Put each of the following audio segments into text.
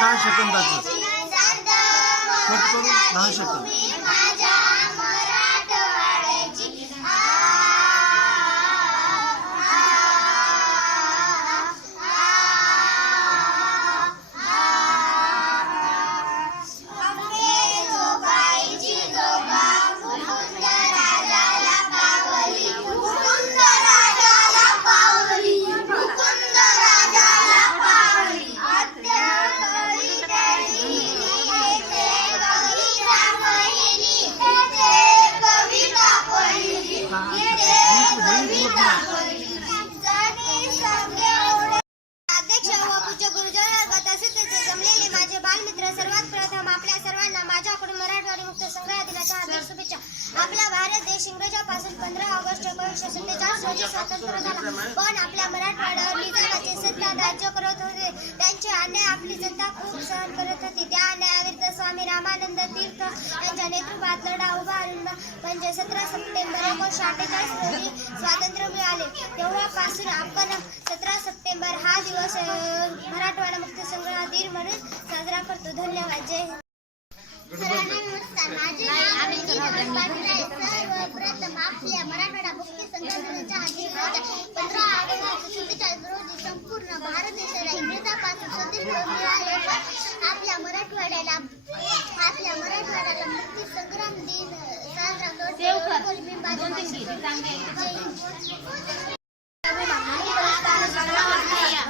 10 सेकंदाचं cut करून 10 second. आपला भारत देश इंग्रजांपासून 15 ऑगस्ट 1947 रोजी स्वतंत्र झाला. पण आपल्या मराठवाड्यावर निजामाचे सत्ता राज्य करत होते. त्यांचे अन्याय आपली जनता खूप सहन करत होती. त्या अन्यायाविरुद्ध स्वामी रामानंद तीर्थ यांच्या नेतृत्वात लढा उभारून 17 सप्टेंबर 1948 रोजी स्वातंत्र्य मिळाले. तेव्हापासून आपण 17 सप्टेंबर हा दिवस मराठवाडा मुक्ती संग्राम दिन म्हणून साजरा करतो. धन्यवाद. जय हिंद. सर्वप्रथम आपल्या मराठवाडा मुक्ती संघटनेच्या 15 ऑगस्ट 1947 रोजी संपूर्ण भारत देशाला इंग्रजांपासून स्वातंत्र्य मिळाले. आपल्या मराठवाड्याला मुक्ती संग्राम दिन साजरा करतो.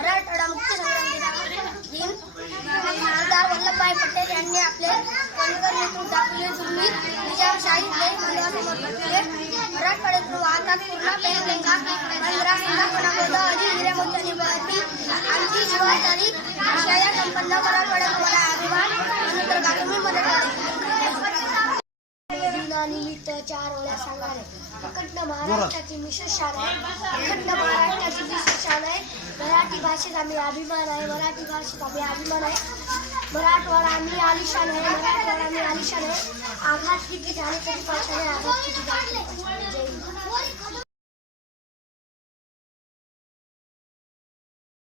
मराठवाडा मुक्ती संग्राम दिन सरदार वल्लभभाई पटेल यांनी आपले कणखर नेतृत्वाखाली जुलमी निजामशाहीतले मानव समर्पण केले. मराठवाड्यातून वाहतात पूर्ण पेनलेंगा 15 हिंदापणाबद्ध अली हिरेमोत्यांनी बळती आमची जबाबदारी अशा या संपन्न मराठवाड्यात मला अभिमान म्हणून तर तुम्ही दिनानिमित्त 4 ओळ्या सांगावे. अखंड महाराष्ट्राची विशेष शान आहे. अखंड महाराष्ट्राची विशेष शान आहे. मराठी भाषेत आम्ही अभिमान आहे. मराठी भाषेत आम्ही अभिमान आहे. मराठवाडा आम्ही आलिशान आहे. मराठवाडा आम्ही आलिशान आहे. आघात किती झाले तरी पक्षाने आघात